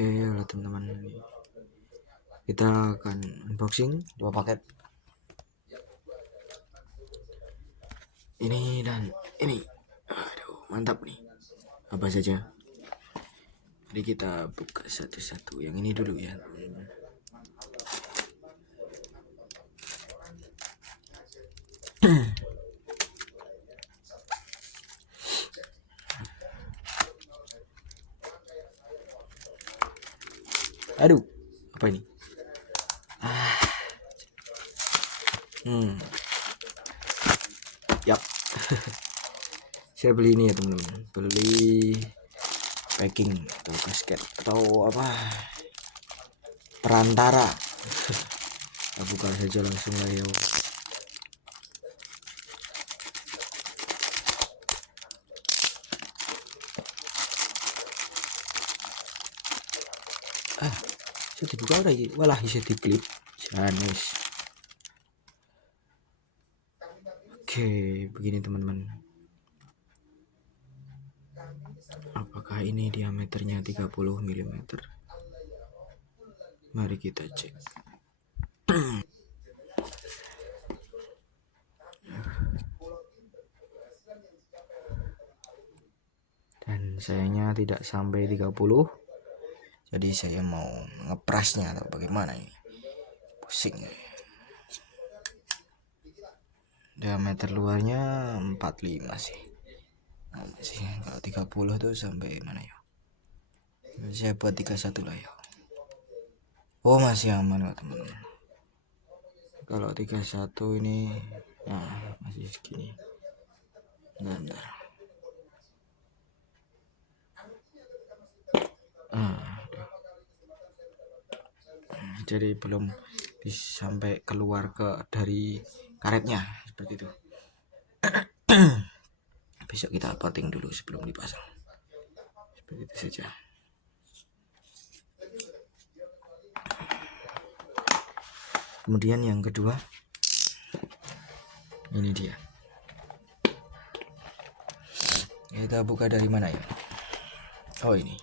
Oke, halo teman-teman, kita akan unboxing 2 paket ini dan ini. Aduh, mantap nih. Apa saja? Jadi kita buka satu-satu. Yang ini dulu ya, teman-teman. Aduh, apa ini? Yap. Saya beli ini ya teman-teman. Beli packing atau basket atau apa? Perantara. Kita buka saja langsung lah ya. Bisa dibuka udah gitu. Walah, bisa diklip. Janus. Oke, begini teman-teman. Apakah ini diameternya 30 mm? Mari kita cek. Dan sayangnya tidak sampai 30. Jadi saya mau ngeprasnya atau bagaimana ini? Pusing. Diameter luarnya 45 sih. Nah, masih kalau 30 tuh sampai mana ya? Saya buat 31 lah ya. Oh, masih aman kok teman-teman. Kalau 31 ini ya masih segini. Bentar. Jadi belum bisa sampai keluar dari karetnya seperti itu. Besok kita potting dulu sebelum dipasang. Seperti itu saja. Kemudian yang kedua, ini dia. Kita buka dari mana ya? Oh, ini.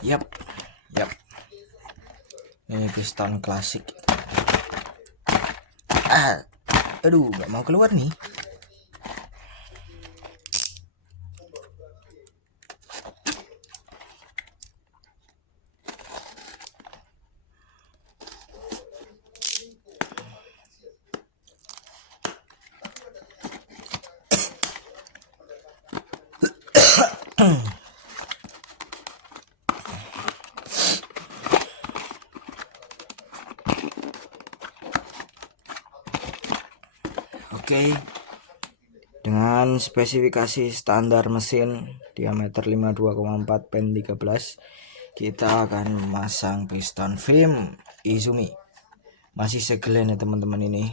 Yap. Ini piston klasik. Aduh, nggak mau keluar nih. Oke. Dengan spesifikasi standar mesin diameter 52,4 pen 13, kita akan memasang piston film Izumi. Masih segelen ya teman-teman, ini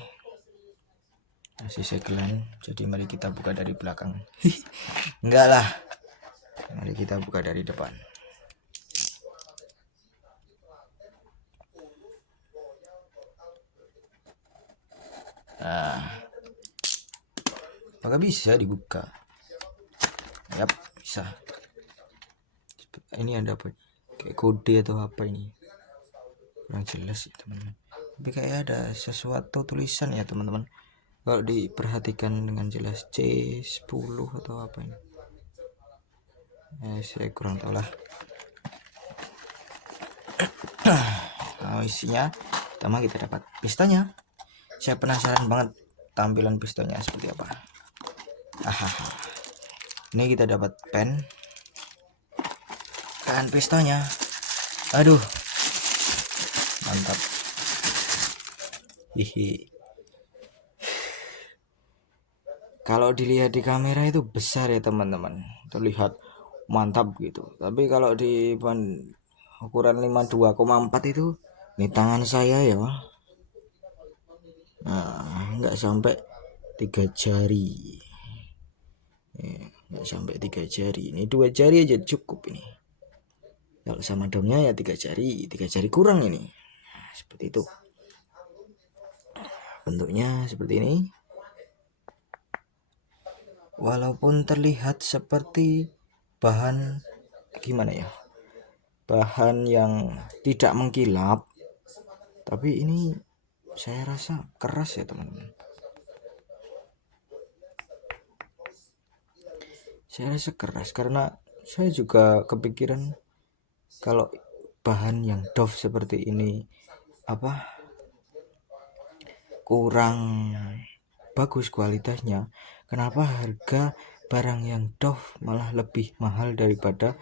masih segelen. Jadi mari kita buka dari belakang. Enggak lah, mari kita buka dari depan. Nah, apakah bisa dibuka? Yap, bisa. Ini ada apa? Kayak kode atau apa ini? Kurang jelas ya teman-teman. Tapi kayak ada sesuatu tulisan ya teman-teman. Kalau diperhatikan dengan jelas C10 atau apa ini? Saya kurang tahu lah. Nah, isinya pertama kita dapat pistonnya. Saya penasaran banget tampilan pistonnya seperti apa. Ini kita dapat pen dan pistonnya. Aduh, mantap. Hihi. Kalau dilihat di kamera itu besar ya teman-teman, terlihat mantap gitu. Tapi kalau di ukuran 52,4 itu, ini tangan saya ya, nah nggak sampai 3 jari. nggak sampai 3 jari, ini 2 jari aja cukup ini. Kalau sama domnya ya 3 jari kurang ini. Nah, seperti itu bentuknya, seperti ini. Walaupun terlihat seperti bahan gimana ya, bahan yang tidak mengkilap, tapi ini saya rasa keras ya teman-teman. Saya rasa keras karena saya juga kepikiran kalau bahan yang doff seperti ini kurang bagus kualitasnya, kenapa harga barang yang doff malah lebih mahal daripada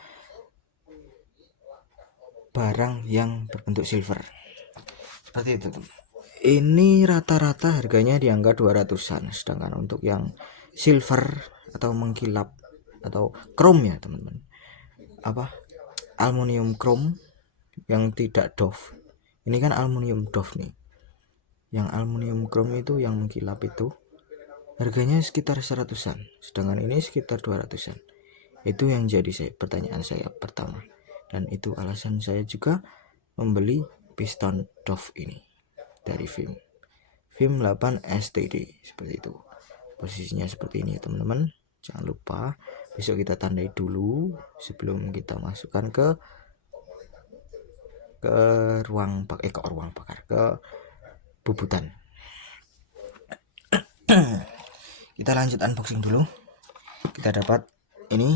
barang yang berbentuk silver seperti itu. Ini rata-rata harganya di angka 200-an, sedangkan untuk yang silver atau mengkilap atau chrome ya teman-teman, aluminium chrome yang tidak doff, ini kan aluminium doff nih, yang aluminium chrome itu yang mengkilap itu harganya sekitar 100-an, sedangkan ini sekitar 200-an. Itu yang jadi pertanyaan saya pertama, dan itu alasan saya juga membeli piston doff ini dari VIM 8 STD seperti itu. Posisinya seperti ini ya teman-teman. Jangan lupa besok kita tandai dulu sebelum kita masukkan ke ruang bakar, ke bubutan. Kita lanjut unboxing dulu. Kita dapat ini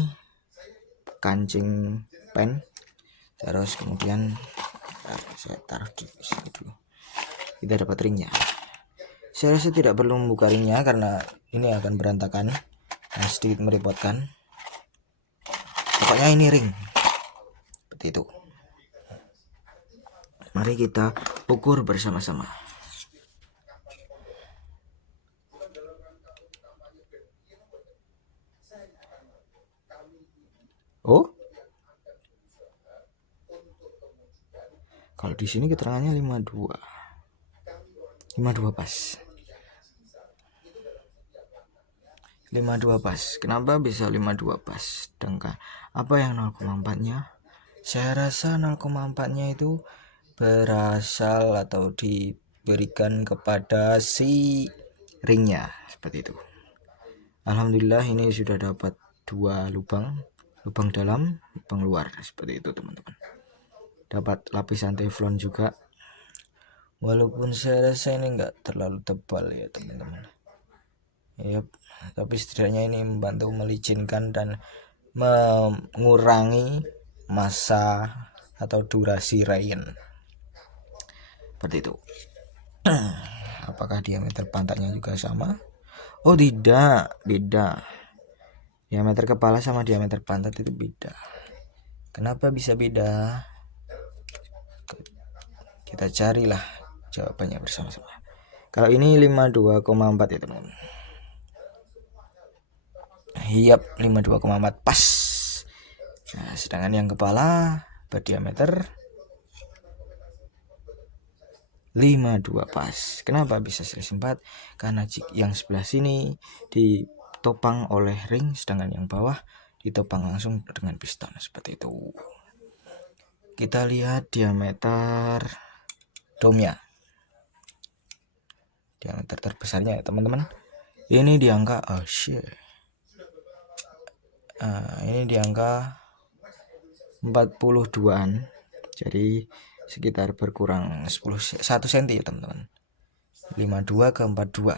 kancing pen, terus kemudian saya taruh di sini dulu. Kita dapat ringnya. Saya rasa tidak perlu membuka ringnya karena ini akan berantakan dan sedikit merepotkan. Pokoknya ini ring seperti itu. Mari kita ukur bersama-sama. Oh, kalau di sini keterangannya 52 pas. 52 pas. Kenapa bisa 52 pas? Sedangkan apa yang 0,4-nya? Saya rasa 0,4-nya itu berasal atau diberikan kepada si ringnya seperti itu. Alhamdulillah ini sudah dapat 2 lubang dalam, lubang luar seperti itu teman-teman. Dapat lapisan teflon juga, walaupun saya rasa ini enggak terlalu tebal ya teman-teman. Yep, tapi setidaknya ini membantu melicinkan dan mengurangi masa atau durasi rain seperti itu. Apakah diameter pantatnya juga sama? Oh tidak, beda. Diameter kepala sama diameter pantat itu beda. Kenapa bisa beda? Kita carilah jawabannya bersama-sama. Kalau ini 52,4 ya teman-teman. Yap, 52,4 pas. Nah, sedangkan yang kepala berdiameter 52 pas. Kenapa bisa selisih 4? Karena yang sebelah sini ditopang oleh ring, sedangkan yang bawah ditopang langsung dengan piston seperti itu. Kita lihat diameter domnya. Diameter terbesarnya ya teman-teman. Ini di angka ini di angka 42-an. Jadi sekitar berkurang 1 cm ya teman-teman. 52 ke 42.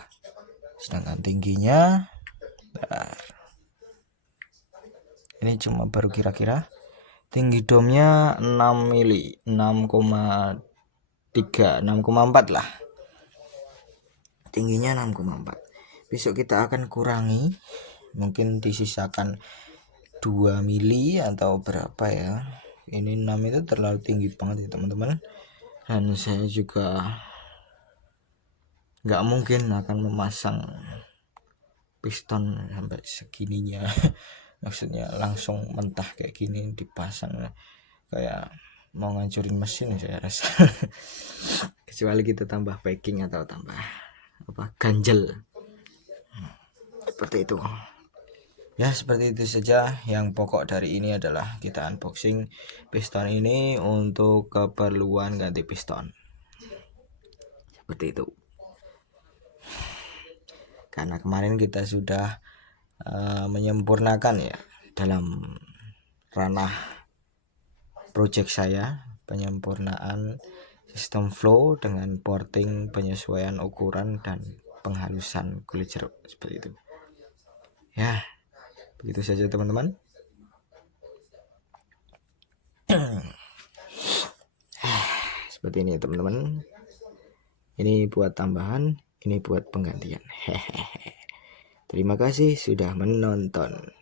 Sedangkan tingginya ini cuma baru kira-kira tinggi domnya 6 mili, 6,3, 6,4 lah. Tingginya 6,4. Besok kita akan kurangi, mungkin disisakan 2 mili atau berapa ya. Ini 6 itu terlalu tinggi banget ya teman-teman. Dan saya juga nggak mungkin akan memasang piston sampai segininya. Maksudnya langsung mentah kayak gini dipasang, kayak mau ngancurin mesin saya rasa. Kecuali kita tambah packing atau tambah ganjel seperti itu. Ya, seperti itu saja. Yang pokok dari ini adalah kita unboxing piston ini untuk keperluan ganti piston. Seperti itu. Karena kemarin kita sudah menyempurnakan ya dalam ranah project saya, penyempurnaan sistem flow dengan porting, penyesuaian ukuran dan penghalusan kulit jeruk seperti itu. Ya, begitu saja teman-teman. Seperti ini teman-teman. Ini buat tambahan, ini buat penggantian. Terima kasih sudah menonton.